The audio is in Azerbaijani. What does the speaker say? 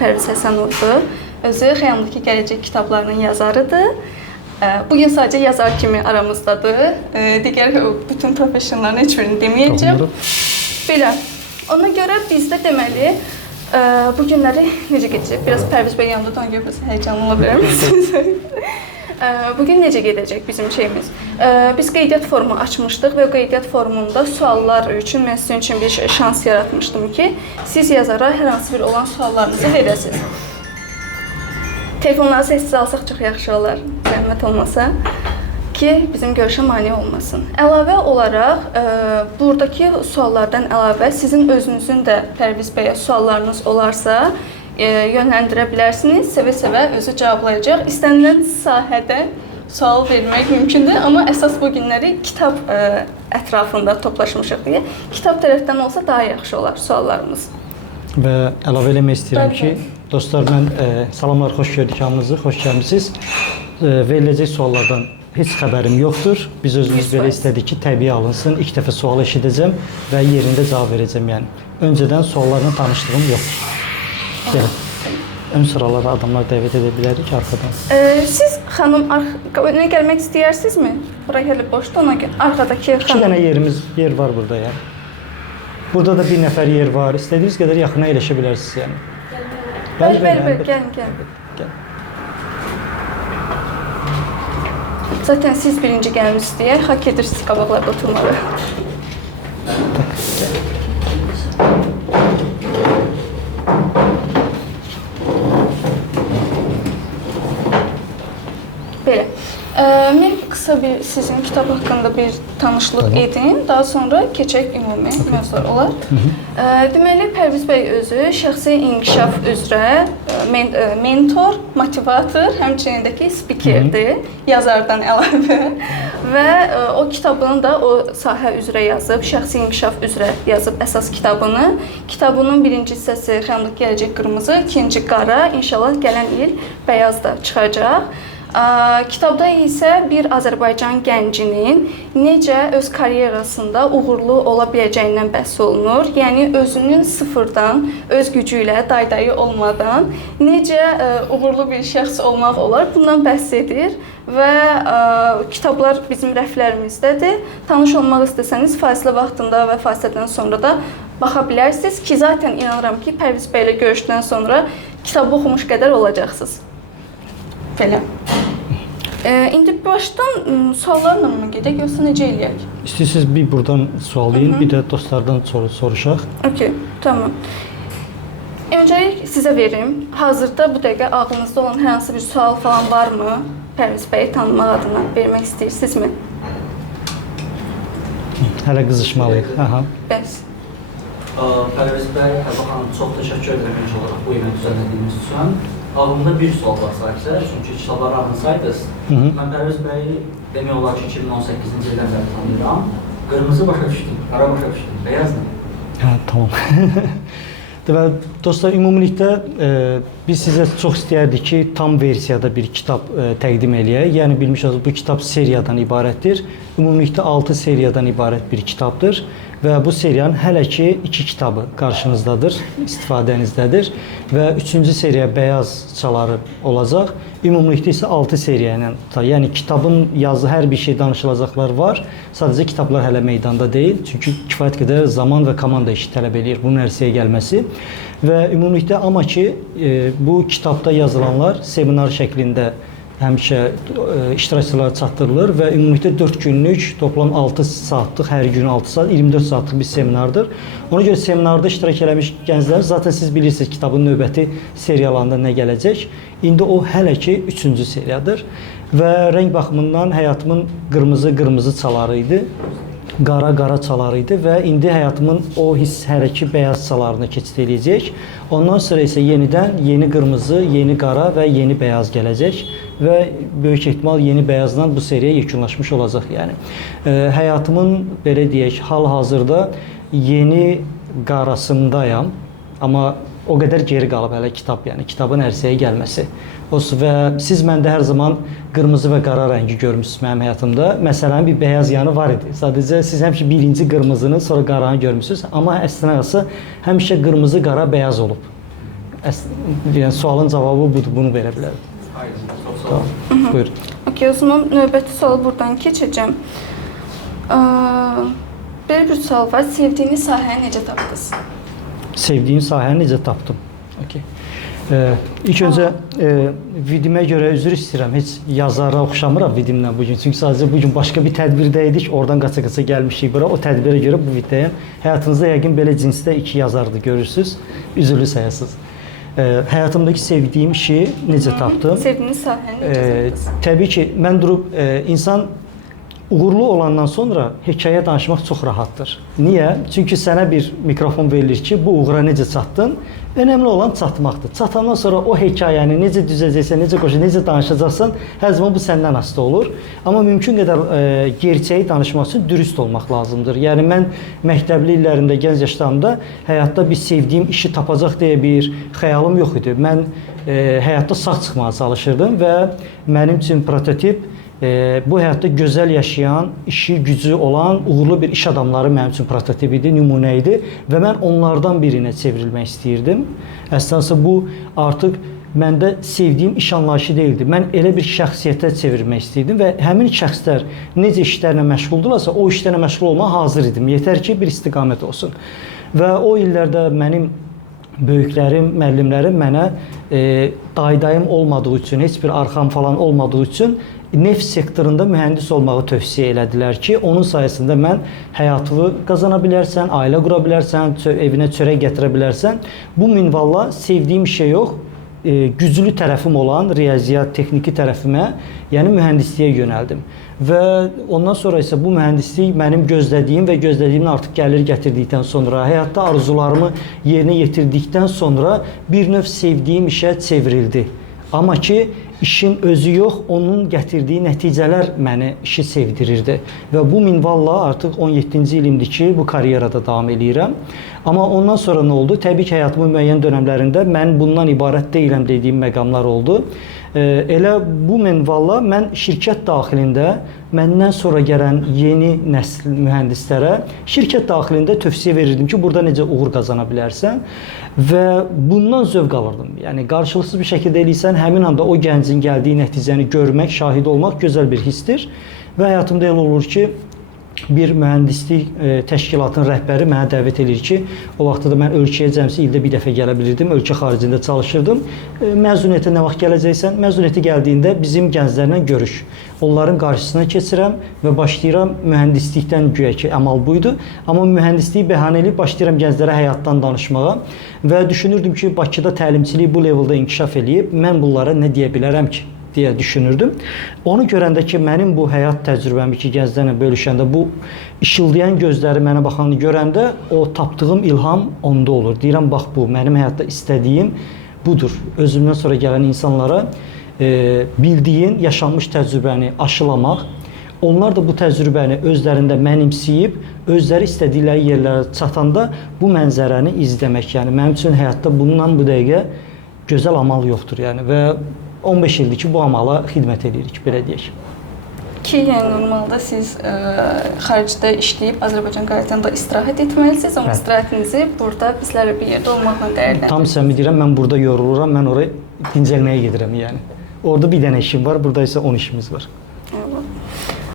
Pərviz Həsənovdur. Özü Xəyalımdakı Gələcək kitablarının yazarıdır. Bugün sadəcə yazar kimi aramızdadır. Digər bütün professionalların heç birini deməyəcəm. Belə. Ona görə bizdə deməli bu günləri necə keçəcək? Biraz Pərviz bəy yanında da ona görə biraz həyecanlı ola bilərmisiniz? Bugün necə gedəcək bizim şeyimiz? Biz qeydiyyat formu açmışdıq və o qeydiyyat formunda suallar üçün mən sizin üçün bir şans yaratmışdım ki, siz yazara hər hansı bir olan suallarınızı verəsiniz. Telefonları sessiz alsaq çox yaxşı olar, zəhmət olmasa ki, bizim görüşə mane olmasın. Əlavə olaraq, buradakı suallardan əlavə sizin özünüzün də Pərviz bəyə suallarınız olarsa, yönləndirə bilərsiniz, sevə-sevə özü cavablayacaq. İstənilən sahədə sual vermək mümkündür, amma əsas bu günləri kitab ətrafında toplaşmışıq deyə. Kitab tərəfdən olsa daha yaxşı olar suallarımız. Və əlavə eləmək istəyirəm ki, dostlar, mən salamlar, xoş gördük hamınızı, xoş gəlmisiniz. Veriləcək suallardan heç xəbərim yoxdur. Biz özümüz belə istədik ki, təbii alınsın. İlk dəfə sual eşidəcəm və yerində cavab verəcəm. Yəni, öncədən suallarla tanışdığım yoxdur. Belə, ön sıralara adamlar dəvət edə bilərik arxadan. Siz xanım, önə gəlmək istəyərsinizmi? Bura gəlib boşdur, ona görə. Arxadakı xanım. 2 dənə yer var burada, yəni. Burada da 1 nəfər yer var. İstədiyiniz qədər yaxına eləşə bilərsiniz, yəni. Bəli, gəlin. Zaten siz birinci gəlmişsiniz deyə hak edirsiniz qabaqlarda oturmağı. Belə. Mən qısa bir sizin kitab haqqında bir tanışlıq edin, daha sonra keçək ümumi mövzular olar. Deməli, Pərviz bəy özü şəxsi inkişaf üzrə mentor, motivator, həmçinindəki spikerdir, yazardan əlavə. Və o kitabını da o sahə üzrə yazıb, şəxsi inkişaf üzrə yazıb əsas kitabını. Kitabının birinci hissəsi Xəyalımdakı Gələcək qırmızı, ikinci qara, inşallah gələn il bəyaz da çıxacaq. Kitabda isə bir Azərbaycan gəncinin necə öz karyerasında uğurlu ola biləcəyindən bəhs olunur. Yəni, özünün sıfırdan, öz gücü ilə, daydayı olmadan necə uğurlu bir şəxs olmaq olar, bundan bəhs edir. Və kitablar bizim rəflərimizdədir. Tanış olmaq istəsəniz, fasilə vaxtında və fasilədən sonra da baxa bilərsiniz ki, zaten inanıram ki, Pərviz bəy ilə görüşdən sonra kitabı oxumuş qədər olacaqsınız. Belə. İndi başdan suallarla mı gedək, yoxsa necə eləyək? İstəyirsiniz bir buradan suallayın, bir də dostlardan soruşaq. Okey, tamam. Öncəlik sizə verim. Hazırda bu dəqiqə ağlınızda olan hər hansı bir sual falan varmı? Pərviz bəyi tanımaq adına vermək istəyirsinizmi? Hələ qızışmalıyıq. Bəs. Pərviz bəy, Həvva xanım, çox təşəkkür edirəm ilk olaraq bu yemək düzənlədiyiniz üçün. Ağlımda bir sual var sadəcə, çünki kitabları alınsaydınız. Mən Pərviz bəyi demək olar ki, 2018-ci ildən bəri tanıyıram. Qırmızı başa düşdüm, qara başa düşdüm, beyaz nə? Hə, tamam. Deməli, dostlar, ümumilikdə biz sizə çox istəyərdik ki, tam versiyada bir kitab təqdim eləyək. Yəni, bilmiş olsunuz, bu kitab seriyadan ibarətdir. Ümumilikdə 6 seriyadan ibarət bir kitabdır. Və bu seriyanın hələ ki 2 kitabı qarşınızdadır, istifadənizdədir. Və 3-cü seriya bəyaz çaları olacaq. Ümumilikdə isə 6 seriya ilə tutar. Yəni, kitabın yazdığı hər bir şey danışılacaqlar var. Sadəcə kitablar hələ meydanda deyil. Çünki kifayət qədər zaman və komanda işi tələb edir bunun ərsəyə gəlməsi. Və ümumilikdə amma ki, bu kitabda yazılanlar seminar şəklində həmişə iştirakçılara çatdırılır və ümumilikdə 4 günlük, toplam 6 saatlıq, hər gün 6 saat, 24 saatlıq bir seminardır. Ona görə seminarda iştirak eləmiş gənclər, zaten siz bilirsiniz kitabın növbəti seriyalarında nə gələcək. İndi o hələ ki 3-cü seriyadır və rəng baxımından həyatımın qırmızı çaları idi. Qara çaları idi və indi həyatımın o hərəki bəyaz çalarına keçid edəcək. Ondan sonra isə yenidən yeni qırmızı, yeni qara və yeni bəyaz gələcək və böyük ehtimal yeni bəyazdan bu seriya yekunlaşmış olacaq. Yəni, həyatımın, belə deyək, hal-hazırda yeni qarasındayam, amma o qədər geri qalıb hələ kitab, yəni kitabın ərsəyə gəlməsi. Və siz məndə hər zaman qırmızı və qara rəngi görmüşsünüz mənim həyatımda. Məsələnin bir bəyaz yanı var idi. Sadəcə siz həmişə birinci qırmızını, sonra qaranı görmüşsünüz. Amma əslində həmişə qırmızı, qara, bəyaz olub. Yəni sualın cavabı budur, bunu verə bilərəm. Aydın, çox sağ olun. Buyurun. Okay, o zaman növbəti sualı buradan keçəcəm. Belə bir sual var. Sevdiyiniz sahəni necə tapdınız? Sevdiyim sahəni necə tapdım? Okay. İlk öncə vidimə görə üzr istəyirəm. Heç yazara oxşamıram vidimlə bugün. Çünki sadəcə bugün başqa bir tədbirdə idik. Oradan qaça-qaça gəlmişik bura. O tədbirə görə bu viddəyəm. Həyatınızda yəqin belə cinsdə 2 yazardı görürsüz. Üzürlü sayasınız. Həyatımdakı sevdiyim işi necə tapdım? Sevdiyiniz sahəni necə tapdınız? Təbii ki, mən durub insan uğurlu olandan sonra hekayə danışmaq çox rahatdır. Niyə? Çünki sənə bir mikrofon verilir ki, bu uğura necə çatdın? Önəmli olan çatmaqdır. Çatandan sonra o hekayəni necə düzəcəksən, necə qoşacaqsan, necə danışacaqsan, hər zaman bu səndən asılı olur. Amma mümkün qədər gerçəyi danışmaq üçün dürüst olmaq lazımdır. Yəni mən məktəbli illərimdə, gənc yaşlarımda həyatda bir sevdiyim işi tapacaq deyə bir xəyalım yox idi. Mən həyatda sağ çıxmağa çalışırdım və mənim üçün prototip bu həyatda gözəl yaşayan, işi, gücü olan, uğurlu bir iş adamları mənim üçün prototip idi, nümunə idi və mən onlardan birinə çevrilmək istəyirdim. Əslində bu artıq məndə sevdiyim iş anlayışı deyildi. Mən elə bir şəxsiyyətə çevirmək istəyirdim və həmin şəxslər necə işlərlə məşğuldurlarsa, o işlərlə məşğul olmağa hazır idim. Yetər ki, bir istiqamət olsun. Və o illərdə mənim böyüklərim, müəllimlərim mənə daydayım olmadığı üçün, heç bir arxam falan olmadığı üçün neft sektorunda mühəndis olmağı tövsiyə elədilər ki, onun sayəsində mən həyatını qazana bilərsən, ailə qura bilərsən, evinə çörək gətirə bilərsən. Bu minvalla sevdiyim şey yox, güclü tərəfim olan riyaziyyat, texniki tərəfimə, yəni mühəndisliyə yönəldim. Və ondan sonra isə bu mühəndislik mənim gözlədiyim və gözlədiyimin artıq gəlir gətirdikdən sonra, həyatda arzularımı yerinə yetirdikdən sonra bir növ sevdiyim işə çevrildi. Amma ki, işin özü yox, onun gətirdiyi nəticələr məni işi sevdirirdi. Və bu minvalla artıq 17-ci ilimdir ki, bu karyerada davam eləyirəm. Amma ondan sonra nə oldu? Təbii ki, həyatımın müəyyən dönəmlərində mən bundan ibarət deyiləm dediyim məqamlar oldu. Elə bu minvalla mən şirkət daxilində məndən sonra gələn yeni nəsil mühəndislərə şirkət daxilində tövsiyə verirdim ki, burada necə uğur qazana bilərsən və bundan zövq alırdım. Yəni qarşılıqsız bir şəkildə eləyirsən, həmin anda o gəncin gəldiyi nəticəni görmək, şahid olmaq gözəl bir hissdir və həyatımda elə olur ki, bir mühəndislik təşkilatının rəhbəri mənə dəvət edir ki, o vaxtda da mən ölkəyə cəmsi ildə bir dəfə gələ bilirdim, ölkə xaricində çalışırdım. Məzuniyyətə nə vaxt gələcəksən? Məzuniyyətə gəldiyində bizim gənclərlə görüş. Onların qarşısına keçirəm və başlayıram mühəndislikdən güya ki, əmal buydu. Amma mühəndisliyi bəhanə edib başlayıram gənclərə həyatdan danışmağa və düşünürdüm ki, Bakıda təlimçilik bu leveldə inkişaf eləyib, mən bunlara nə deyə bilərəm ki? Deyə düşünürdüm. Onu görəndə ki, mənim bu həyat təcrübəmi ki, gənclərlə bölüşəndə, bu işıldayan gözləri mənə baxanı görəndə, o tapdığım ilham onda olur. Deyirəm, bax bu, mənim həyatda istədiyim budur. Özümdən sonra gələn insanlara bildiyin, yaşanmış təcrübəni aşılamaq, onlar da bu təcrübəni özlərində mənimsəyib, özləri istədikləri yerlərə çatanda bu mənzərəni izləmək. Yəni, mənim üçün həyatda bundan bu dəqiqə gözəl amal yoxdur. Yəni, və 15 ildir ki, bu amala xidmət edirik, belə deyək. Ki, yəni normalda siz xaricdə işləyib Azərbaycan qayıtanda istirahət etməlisiniz, amma istirahətinizi burada bizlərlə bir yerdə olmaqla dəyərləndirirsiniz. Tam səmimi deyirəm, mən burada yoruluram, mən oraya dincəlməyə gedirəm, yəni. Orada bir dənə işim var, burada isə 10 işimiz var.